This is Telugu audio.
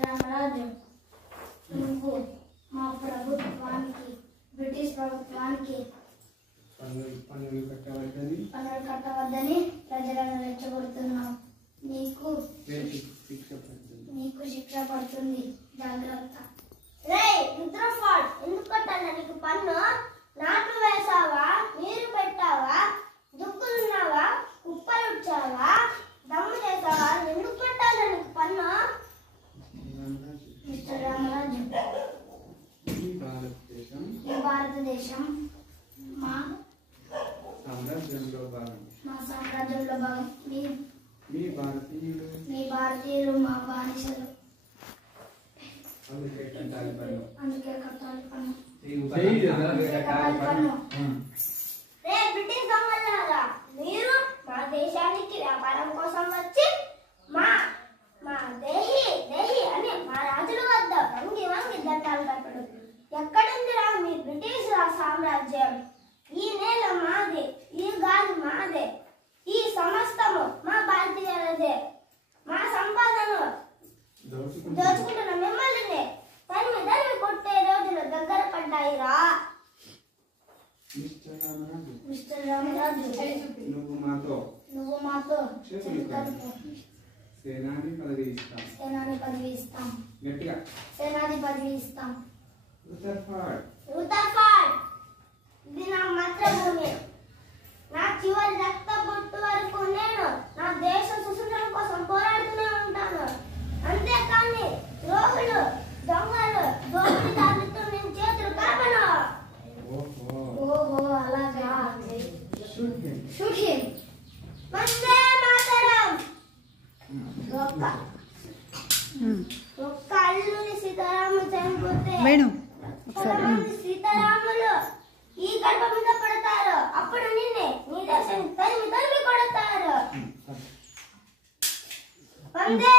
రామరాజు నువ్వు మా ప్రభుత్వానికి బ్రిటిష్ ప్రభుత్వానికి పన్నులు కట్టవద్దని ప్రజలను రెచ్చగొడుతున్నావు. నీకు శిక్ష పడుతుంది, జాగ్రత్త. ఎందుకు కట్టాలా నీకు పన్ను? నాటు వేసావా, నీరు పెట్టావా, దుక్కులున్నావా, కుప్పలుచ్చావా, దమ్ము చేసావా? ఎందుకు కట్టాలా నీకు పన్ను? మిస్టర్ రామరాజు, ఈ భారతదేశం మా సామ్రాజ్యంలో భాగం. మీ భారతీయులు మా బానిసలు. అందుకే కట్టాలి పన్ను. బ్రిటిష్ దొంగలారా, మీరు మా దేశానికి వ్యాపారం కోసం వచ్చి మా దేహి అని మా రాజుల వద్ద వంగి దండాలు కట్టడు. ఎక్కడుందిరా మీ బ్రిటిష్ సామ్రాజ్యం? ఈ నేల మాదే, ఈ గాలి మాదే, ఈ సమస్తము మా భారతీయులదే. మా సంపాదన దోచుకుంటున్న మిమ్మల్ని తరిమి కొట్టే రోజులు దగ్గర పడ్డాయిరా. మిస్టర్ రామరాజు, నువ్వు మాతో సేనాని పదవి ఇస్తాం. రూథర్ఫర్డ్, ఇది నా మాతృభూమి. నా చివరి రక్త బొట్టు వరకు నేను నా దేశ సుసంత్రం కోసం పోరాడుతూనే ఉంటాను. అంతేకాని ద్రోహులు, దొంగలు, దోపిడీదారులతో నేను చేతులు కలపను. ఓహో అలాగా. Shoot him. వందే మాతరం. ఒక్క అల్లుని సీతారాములు చనిపోతే సీతారాములు ఈ గడప మీద పడతారు. అప్పుడు నిన్నే నీ దేశాన్ని తరిమి కొడతారు. వందే